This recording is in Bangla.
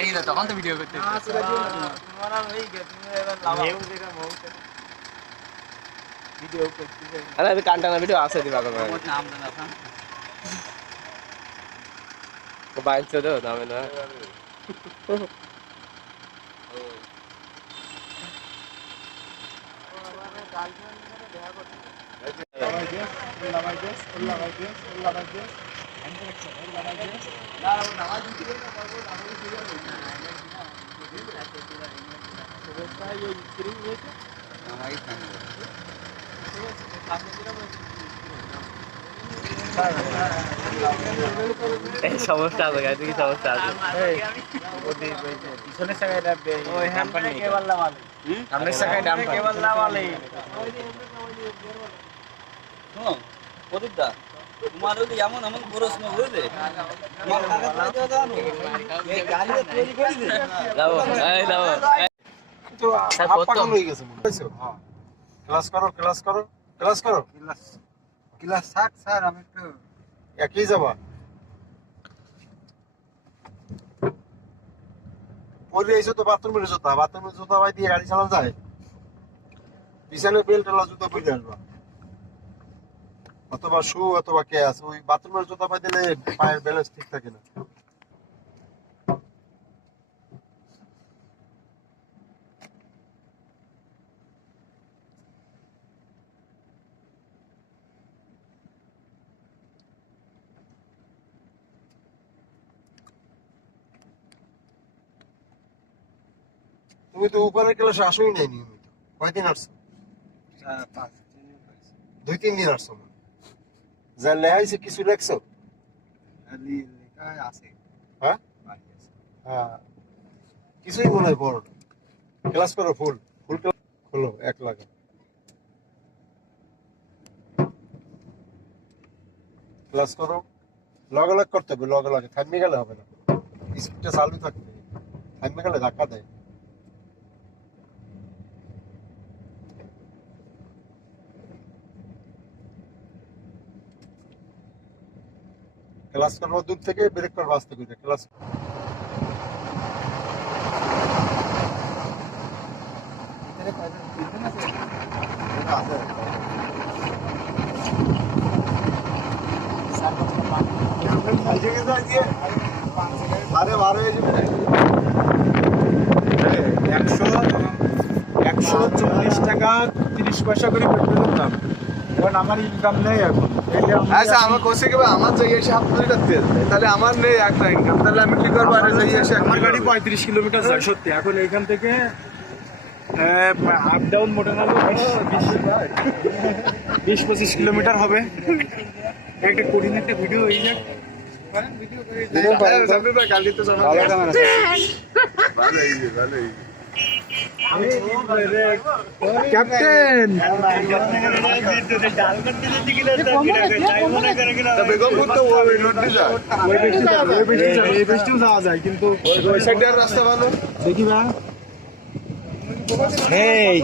এই না তখন তো ভিডিও করতে আরে আমি কান্টানা ভিডিও আছে দিবা করব বাইন চোদ নামে না এই সমস্যা আছে গাইতে কি সমস্যা আছে পিছনের চাকায় ওই হ্যান্ডেলে কেবল লাগালে সামনের চাকায় ডাম্পার কেবল লাগালে শোনো প্রদীপদা তোমার ওই এমন এমন প্রশ্ন বুঝলে তোমার কাগজ দিয়ে দাও এই গাড়ি তৈরি করে দে দাও এই দাও তো আপা কোন হয়ে গেছে মনে হইছে হ্যাঁ ক্লাস করো ক্লাস থাক স্যার আমি একটু একই যাবা পরে এসে তো বাথরুমের জুতা ভাই দিয়ে গাড়ি চালানো যায় পিছনে বেল্ট এলা জুতা পরে আসবা অথবা শু অথবা ক্যাস ওই বাথরুমের জুতা পাই দিলে পায়ের ব্যালেন্স ঠিক থাকে না তুমি তো উপরে ক্লাসে আসোই নাই নিয়মিত কয়দিন আসছো 2-3 দিন আসছো যা লেখাইছে কিছু লেখছো আছে হ্যাঁ হ্যাঁ কিছুই মনে হয় বড় ক্লাস করো ফুল ক্লাস খোলো 1 লাগা ক্লাস করো লগ করতে হবে লগ থামবে গেলে হবে না স্পিডটা চালু থাকবে থামবে গেলে ধাক্কা দেয় ক্লাস করবো দূর থেকে ব্রেক করবো আস্তে করে ক্লাস আরে বারো 140 টাকা 30 পয়সা করে পেট্রোলের দাম কারণ আমার ইনকাম নেই এখন আচ্ছা আমার কোসে কি আমার যাই এসে আপনাদের কাছে তাহলে আমার নেই একটা ইনকাম তাহলে আমি কি করব আরে যাই এসে আমার গাড়ি 35 কিলোমিটার যায় সত্যি এখন এইখান থেকে আপ ডাউন মোটামুটি 20-25 কিলোমিটার হবে একটা কোঅর্ডিনেটেড ভিডিও এই যে ক্যাপ্টেন যাওয়া যায় কিন্তু রাস্তা ভালো দেখি না এই